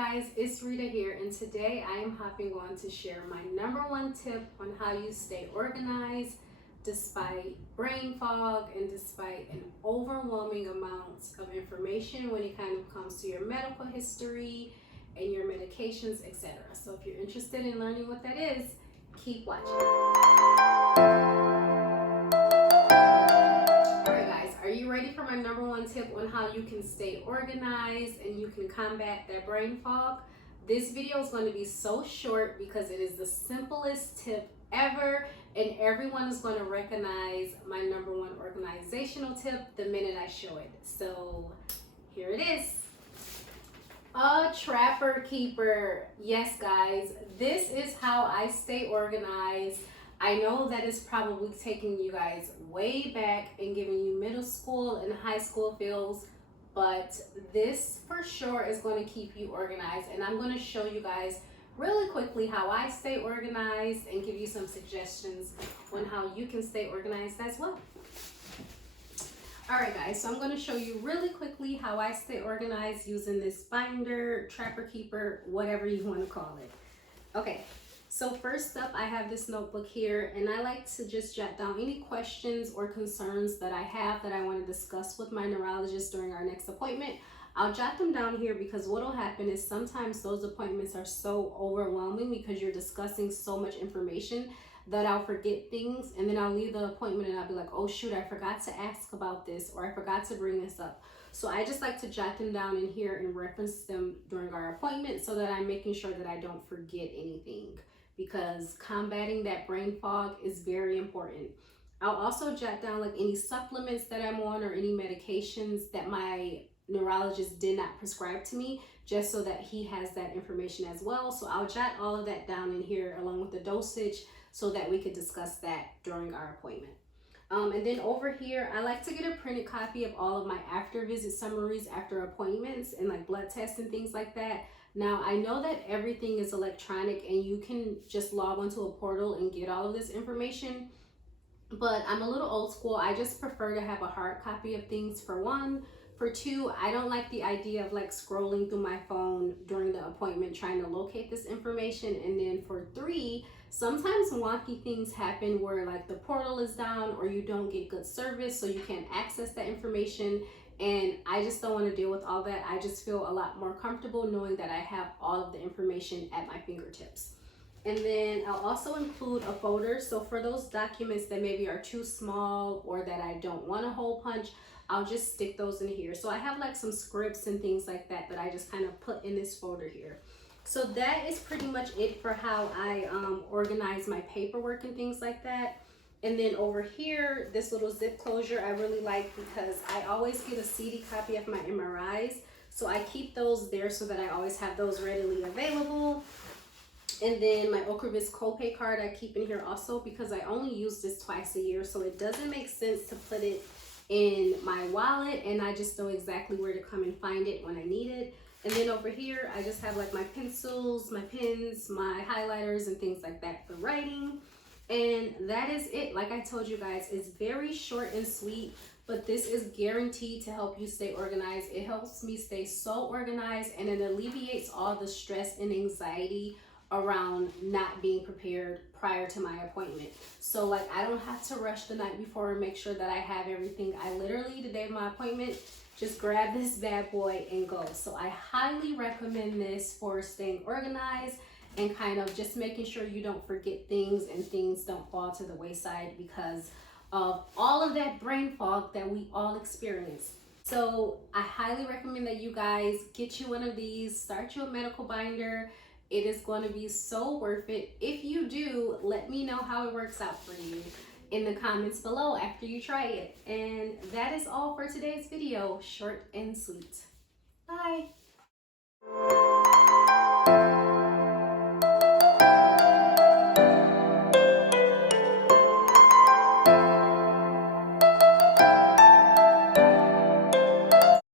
guys, it's Rita here, and today I am hopping on to share my #1 tip on how you stay organized despite brain fog and despite an overwhelming amount of information when it kind of comes to your medical history and your medications, etc. So if you're interested in learning what that is, keep watching. Are you ready for my #1 tip on how you can stay organized and you can combat that brain fog? This video is going to be so short because it is the simplest tip ever, and everyone is going to recognize my #1 organizational tip the minute I show it. So here it is. A trapper keeper. Yes, guys, this is how I stay organized. I know that it's probably taking you guys way back and giving you middle school and high school feels, but this for sure is going to keep you organized. And I'm going to show you guys really quickly how I stay organized and give you some suggestions on how you can stay organized as well. Alright guys, so I'm going to show you really quickly how I stay organized using this binder, trapper keeper, whatever you want to call it. Okay. So first up, I have this notebook here, and I like to just jot down any questions or concerns that I have that I want to discuss with my neurologist during our next appointment. I'll jot them down here because what will happen is sometimes those appointments are so overwhelming because you're discussing so much information that I'll forget things, and then I'll leave the appointment and I'll be like, oh shoot, I forgot to ask about this, or I forgot to bring this up. So I just like to jot them down in here and reference them during our appointment so that I'm making sure that I don't forget anything, because combating that brain fog is very important. I'll also jot down like any supplements that I'm on or any medications that my neurologist did not prescribe to me, just so that he has that information as well. So I'll jot all of that down in here along with the dosage so that we could discuss that during our appointment. And then over here, I like to get a printed copy of all of my after visit summaries after appointments and like blood tests and things like that. Now, I know that everything is electronic and you can just log onto a portal and get all of this information, but I'm a little old school. I just prefer to have a hard copy of things, for one. For two, I don't like the idea of like scrolling through my phone during the appointment trying to locate this information. And then for three, sometimes wonky things happen where like the portal is down or you don't get good service, so you can't access that information. And I just don't want to deal with all that. I just feel a lot more comfortable knowing that I have all of the information at my fingertips. And then I'll also include a folder. So for those documents that maybe are too small or that I don't want to hole punch, I'll just stick those in here. So I have like some scripts and things like that that I just kind of put in this folder here. So that is pretty much it for how I organize my paperwork and things like that. And then over here, this little zip closure I really like because I always get a CD copy of my MRIs. So I keep those there so that I always have those readily available. And then my Ocrevus copay card I keep in here also because I only use this twice a year. So it doesn't make sense to put it in my wallet, and I just know exactly where to come and find it when I need it. And then over here, I just have like my pencils, my pens, my highlighters, and things like that for writing. And that is it. Like I told you guys, it's very short and sweet, but this is guaranteed to help you stay organized. It helps me stay so organized, and it alleviates all the stress and anxiety around not being prepared prior to my appointment. So like I don't have to rush the night before and make sure that I have everything. I literally, the day of my appointment, just grab this bad boy and go. So I highly recommend this for staying organized and kind of just making sure you don't forget things and things don't fall to the wayside because of all of that brain fog that we all experience. So I highly recommend that you guys get you one of these, start you a medical binder. It is going to be so worth it. If you do, let me know how it works out for you in the comments below after you try it. And that is all for today's video. Short and sweet. Bye.